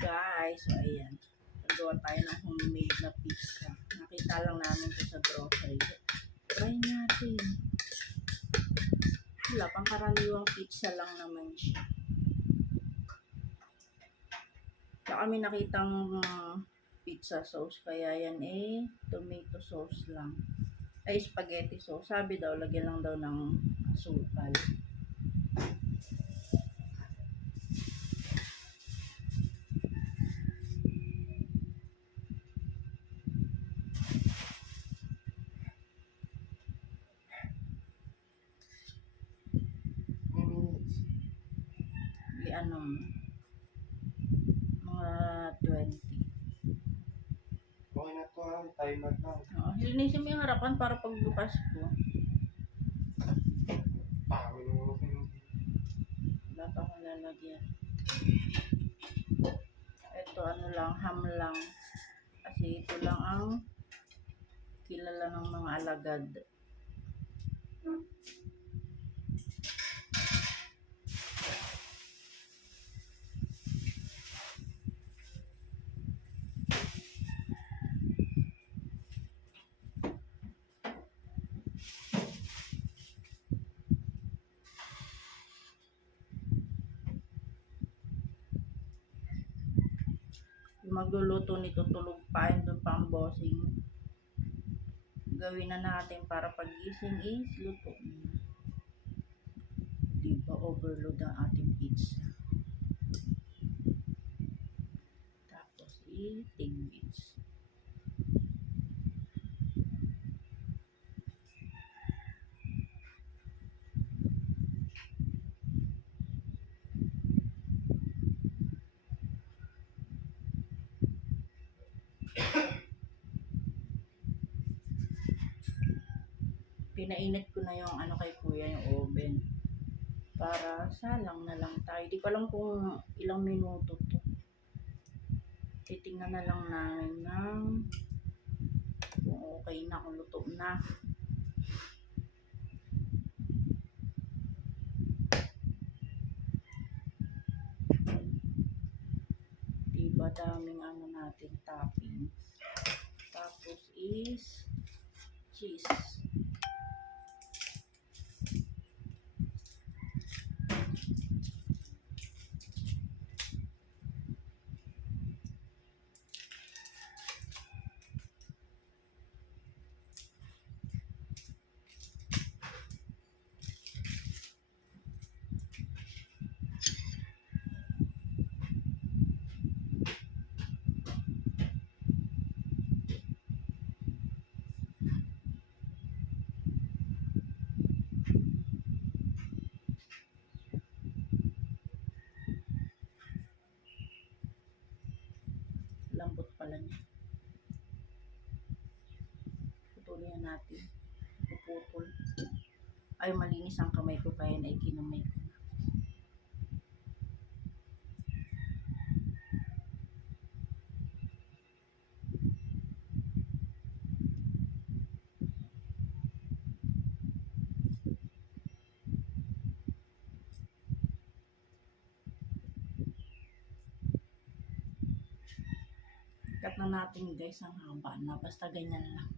Guys, so ayan. Nagawa tayo ng homemade na pizza. Nakita lang namin ito sa grocery. Try natin. Wala, pangkaraniwang pizza lang naman siya. Wala kami nakitang pizza sauce, kaya yan tomato sauce lang. Ay, spaghetti sauce. Sabi daw, lagyan lang daw ng asukal. Mga 20. Okay na to ha, timer lang. Linisin mo yung harapan para pagbukas ko. Wala pa akong lalagyan. Ito lang, ham lang. Kasi ito lang ang kilala ng mga alagad. Magluluto nito, tulog pa, doon pa ang bossing. Gawin na natin para pagising is luto na. Diba overload ang ating pizza. Tapos i-tidbits. Pinainit ko na yung kay kuya, yung oven. Para salang na lang tayo. Di ko alam kung ilang minuto to. Titingnan na lang namin ng kung okay na, kung luto na. Diba daming natin topping. Tapos is cheese. Lambot pala niya. Putulin natin. Puputol. Ay, malinis ang kamay ko kaya na ikinamay ko. Cut na natin guys ang haba na. Basta ganyan lang.